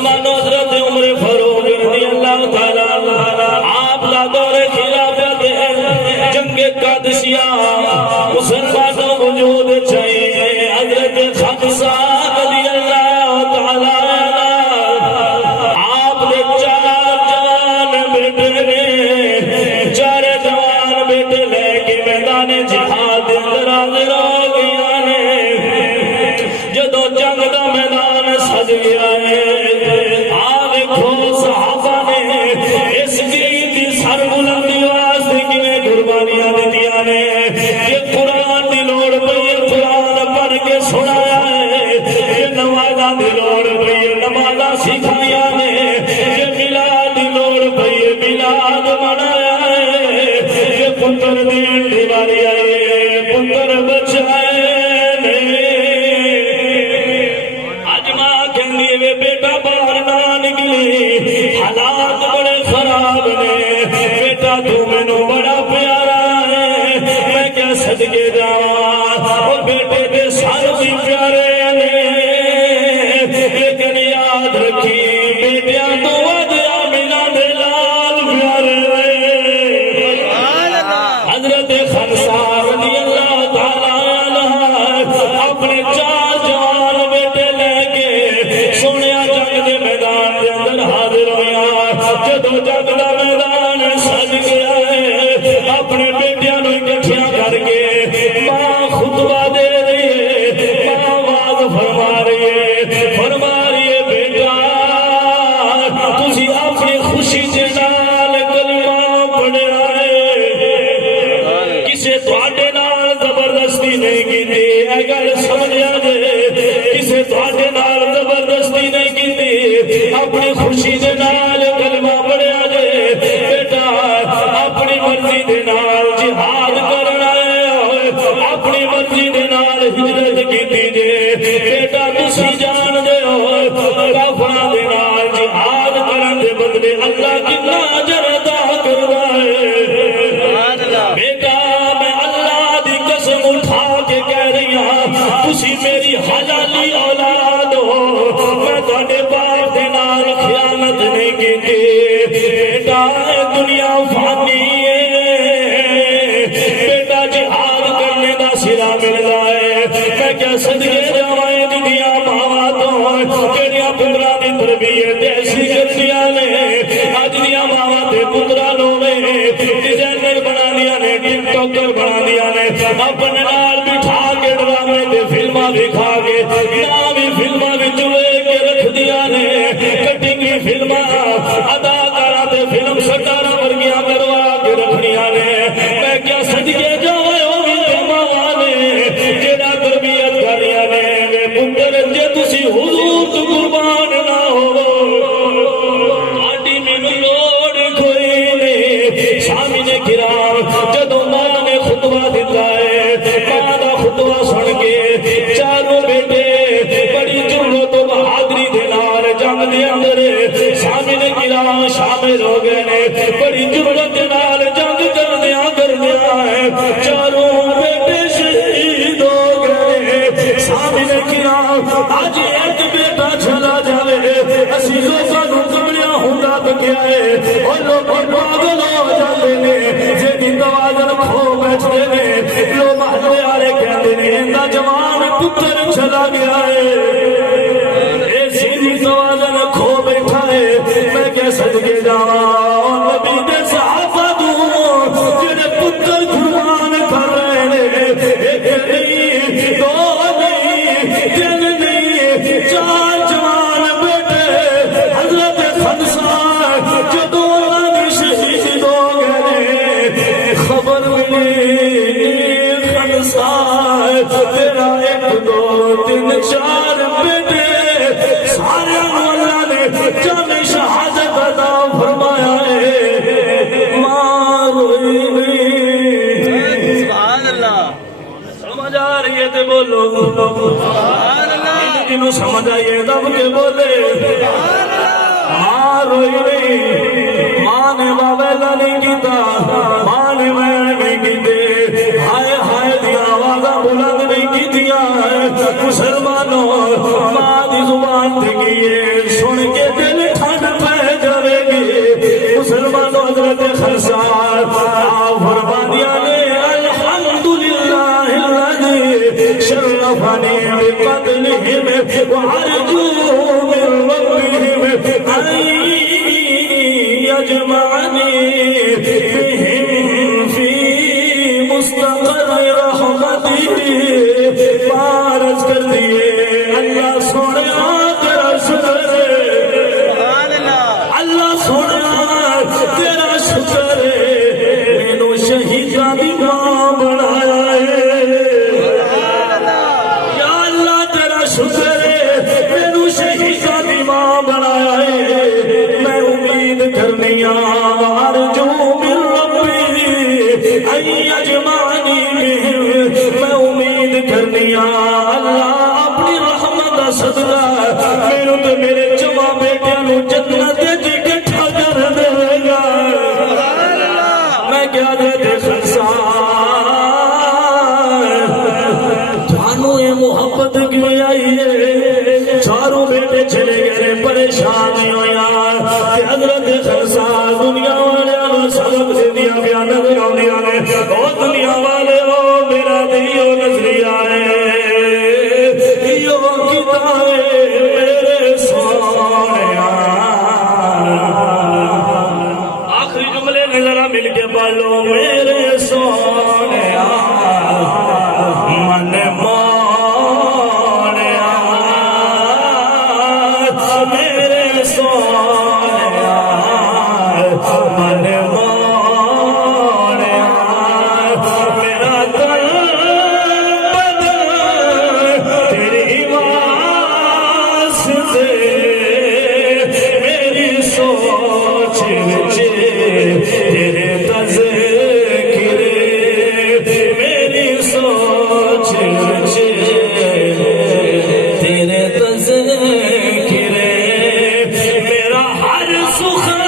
مسلمانوں حضرت عمر فاروق رضی اللہ تعالیٰ آپ کا دور خلافت ہے جنگ قادسیہ مسلمانوں وجود چاہیے حضرت خمسہ رضی اللہ تعالیٰ آپ نے چار جوان بیٹے لے کے میدان جہاد اندر حاضر ہو گیا نے جدو جنگ دا میدان سج گیا ہے آ دیکھو صحابہ نے اس دین دی سر بلندی واسطے کنے قربانیاں دتیاں نے یہ قرآن دی لوڑ پئی قرآن پڑھ کے سنایا ہے یہ نمازاں دی لوڑ پئی نمازاں سکھایا نے یہ میلاد دی لوڑ پئی میلاد منایا ہے یہ پتر دین دی واری آئے پتر بچائے نے آج ماں کہندی ہے بیٹا باہر نہ نکلی حالات بڑے خراب نے بیٹا تو مینوں بڑا پیارا ہے میں کیا صدقے جاواں وہ بیٹے دے سر بھی پیارے نے لیکن یاد رکھی بیٹیاں تو ودیا میرا دے لال پیارے حضرت خمسہ رضی اللہ تعالیٰ عنہ اپنے چار جوان بیٹے لے کے سونیا جنگ دے میدان دے اندر حاضر ہویا جدو جنگ دا میدان سج گیا ہے اپنے بیٹیاں نوں اکٹھیاں کر کے ماں خطبہ دے رہی ہے ماں واز فرما رہی ہے بیٹا تسی اپنی خوشی دے نال کلمہ پڑھیا ہے کسے تواڈے نال زبردستی نہیں کیتی اے گل سمجھیا جے کسے تواڈے نال زبردستی نہیں کیتی اپنی خوشی دے نال کلمہ پڑھیا جے بیٹا اپنی مرضی دے نال جہاد کرنا ہے اپنی مرضی دے نال ہجرت کیتی جے بیٹا تسی جان دے ہو کافراں دے نال جہاد کرن دے بدلے اللہ کتنا اجر عطا کردا ہے بیٹا میں اللہ دی قسم اٹھا کے کہہ رہی ہاں تسی میری حلالی اولاد ہو میں تہاڈے باپ دے نال خیانت نہیں کیتی بیٹا دنیا فانی ہے بیٹا جہاد کرنے دا سلا ملدا ہے میں کیا صدقے جاواں دنیا ماواں تو جڑیاں پتراں دی تربیت ایسی کردیاں نے اج دیاں ماواں تے پتراں نوں ڈیزائنر بنا دیا نے ٹک ٹاکر بنا دیا نے اپنے نال بٹھا کے ڈرامے تے فلماں دکھا کے نام بھی فلماں وچ لے کے رکھ دیا نے کٹنگ بھی فلماں اداکاراں تے فلم سٹاراں ورگیاں کروا کے رکھنیاں نے میں کیا صدقے جاواں او وی ماواں نے جڑا تربیت کریاں نے وے پتر جے تسی حضور تو قربان نہ ہو آڈی مینوں لوڑ کوئی نہیں سامنے کرام جدو ماں نے خطبہ دیتا ہے ماں دا خطبہ سن کے چاروں بیٹے بڑی جرت و بہادری دے نال جنگ دے اندر سامنے کرام شامل ہو گئے نے بڑی جرت دے نال جنگ کردیاں ہے چاروں بیٹے شہید ہو گئے سامنے کرام آج ایک بیٹا چلا جائے اسی لوگاں نوں کمڑیاں ہوندا تکیا ہے او لوگ پاگل ہو جاندے نے جے توازن کھو بیٹھدے نے لو محلے والے کہندے نے ایندا جوان پتر چلا گیا ہے اے سیدھی توازن کھو بیٹھا ہے میں کہ صدقے جاواں نبی دے صحابہ تو جڑے پتر قربان کر رہے نے ایک نہیں دو نہیں تین نہیں چار جوان بیٹے حضرت خمسہ جدو شہید ہو گئے خبر ملی خمسہ تیرا ایک دو تین چار بیٹے سارے اللہ نے جان شہادت عطا فرمایا ہے ماں روئی نہیں سبحان اللہ سمجھ آ رہی ہے تے بولو سبحان اللہ جنوں سمجھ آئیے دب کے بولے ماں روئی نہیں ماں نے باویلا نہیں کیتا ماں نے میں نہیں کیتے ہائے ہائے دی آوازاں بلند نہیں کیتیاں مسلمانوں ماں دی زبان تے گئے سن کے مینو جنت جی کٹھا کر دے گا میں کیا دے خنسار یہ محبت کیوں آئی ہے چاروں بیٹے چلے گئے پریشان نہیں ہویا حضرت خنسار دنیا والے سبق دے دیا گیا نظر آدیا نے او دنیا والے او میرا دیو نظریہ ہے دیو کتاب میرے سونے آخری جملے نے ذرا مل کے بولو میرے سونے من مونے میرے سونے من مونے میرا دل بدل تیری واسطے میری سوچ وچے تیرے تذکرے میری سوچ وچے تیرے تذکرے میرا ہر سخن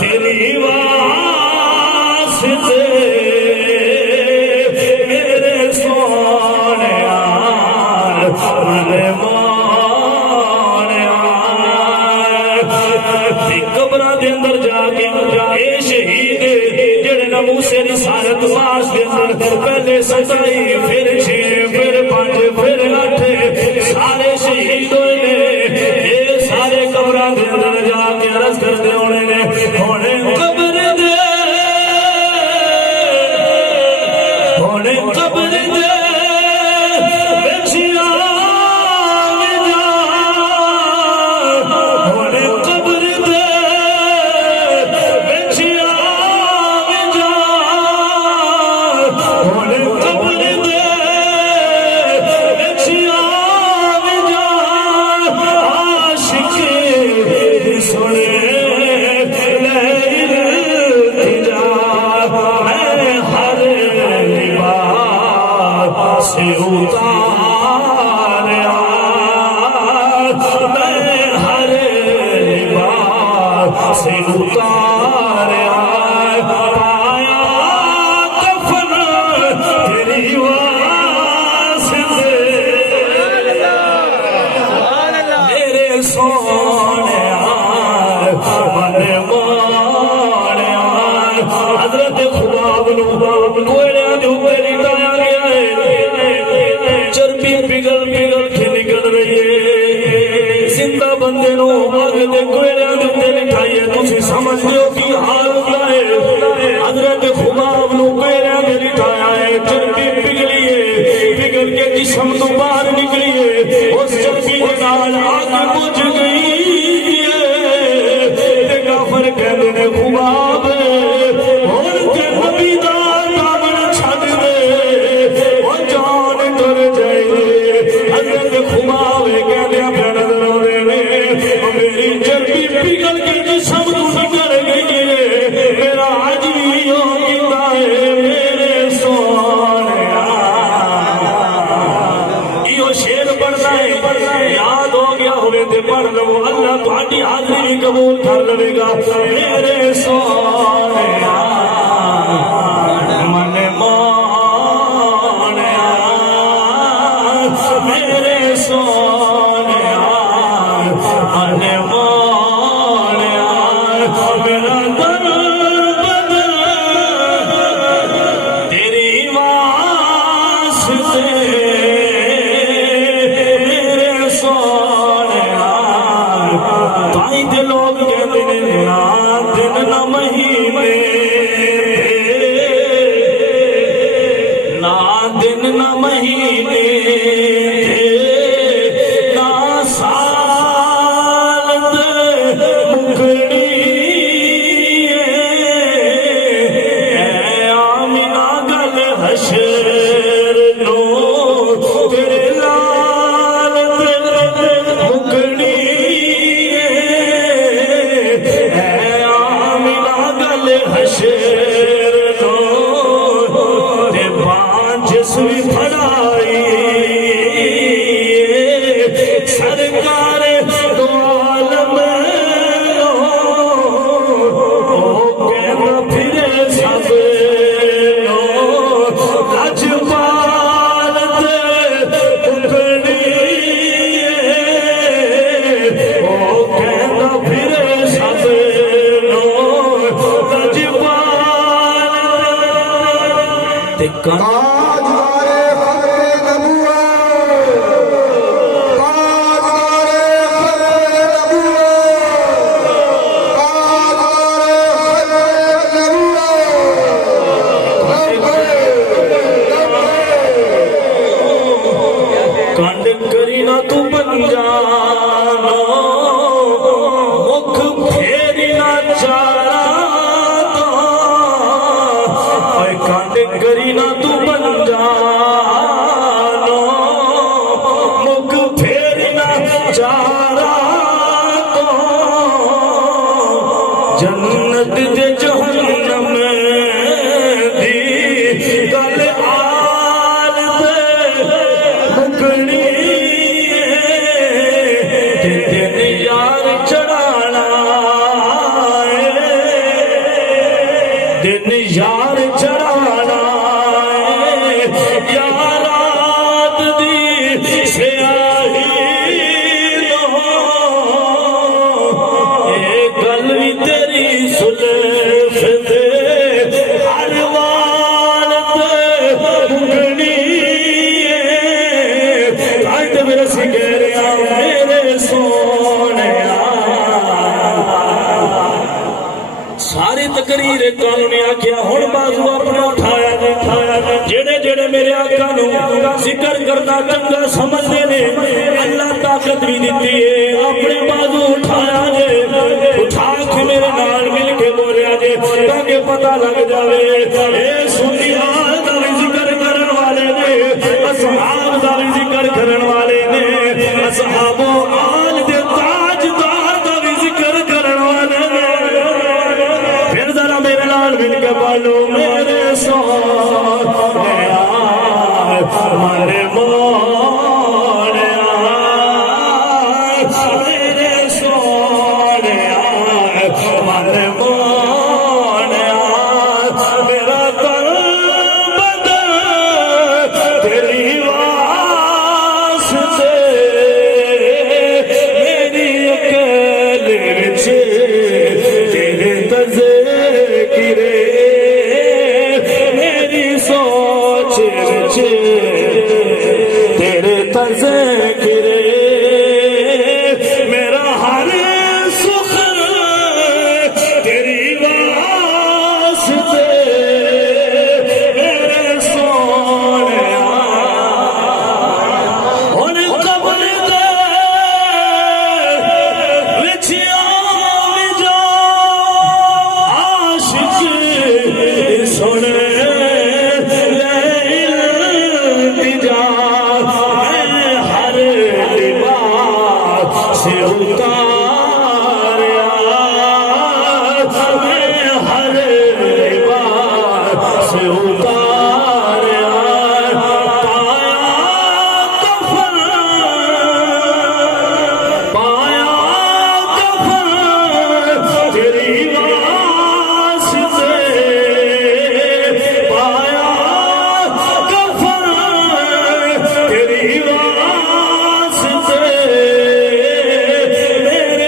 تیری واسطے میرے سونے من مونے قبراں دے اندر جا کے اے شہید جڑے نہ موسیٰ رسالت پاس دے اندر پہلے 27 پھر 6 پھر 5 پھر 8 سارے شہید ہوئے نے اے سارے قبراں دے اندر جا کے عرض کرتے ہونے نے ہونے قبر دے ہونے قبر دے بچیا ہونے قبر دے بچیا ہونے قبر دے بچیا عاشق سنے ہر لباس سے اتاریا میں ہر لباس سے اتاریا پایا کفن تیری واسطے میرے سونے من مونے حضرت خباب نو کوئلے دے اوپر لٹایا گیا ہے چربی پگھل پگھل کے نکل رہی ہے زندہ بندے نو آگ دے کوئلے دے اوپر لٹائیے تسی سمجھ لو کہ حال ہوتا ہے حضرت خباب نو کوئلے دے لٹایا ہے چربی پگھلی ہے پگھل کے جسم تو باہر نکلی ہے اس چربی کے نال آگ بجھ گئی ہے تے کافر کہندے نے خباب اور تے نبی دا دامن چھڈ دے او جان ڈر جائے حضرت خباب کہندے اپنا نظر آوے میری چربی پگھل کے جسم تو نکل گئی ہے میرا عجی ہو گیا ہے میرے سونے یہ شیر پڑھنا ہے یاد ہو گیا ہوئے تے پڑھ لو اللہ تہاڈی حاضری قبول کر لے گا میرے سونے من مونے میرے سونے من مونے میرا دل بدل تیری واسطے میرے سونے تائیں تے لوگ کہتے ہیں نہ دن نہ مہینے نہ دن نہ مہینے نہ سال مکڑی اے آمینہ گل حشر نو تیرے لال مکڑی تاجدارے ختم نبوت، تاجدارے ختم نبوت، تاجدارے ختم نبوت۔ کنڈ کری نہ تو بنجانو مکھ پھیری نہ چارا تو اے کنڈ کری نہ تو بنجانو مکھ پھیری نہ چارا تو جنت دے جہنم دی گل آل تے مکڑی دن یار چڑھانا دن یار چڑھانا یارات دی سیاہی نو اے گل بھی تیری سلف دے ہر وال تے مکڑی آج تے میرے سگیریا میرے سونے ساری تقریر قانونی آکھیا ہن بازو اپنا اٹھایا جڑے جڑے میرے آقا نو ذکر کرنا چنگا سمجھدے نے اللہ طاقت بھی دیتی ہے اپنے بازو اٹھایا جے اٹھا کے میرے نال مل کے بولیا جے تاکہ پتہ لگ جاوے اے سنیاں دا بھی ذکر کرن والے نے اصحاب دا بھی ذکر کرن والے نے اصحاب و آل دے تاجدار دا بھی ذکر کرن والے نے پھر ذرا میرے نال مل کے بولو میرے سونے ہمارے مونے میرے سونے ہمارے مونے میرا تن بدن تیری واسطے میری اکیل وچ تیرے تذکرے میری سوچ وچ تیرے تذکرے میرا ہر سکھ تیری واسطے میرے سونے ہن قبر دے وچ آویں جا عاشق سن لے التجا میں ہر لباس سے اتار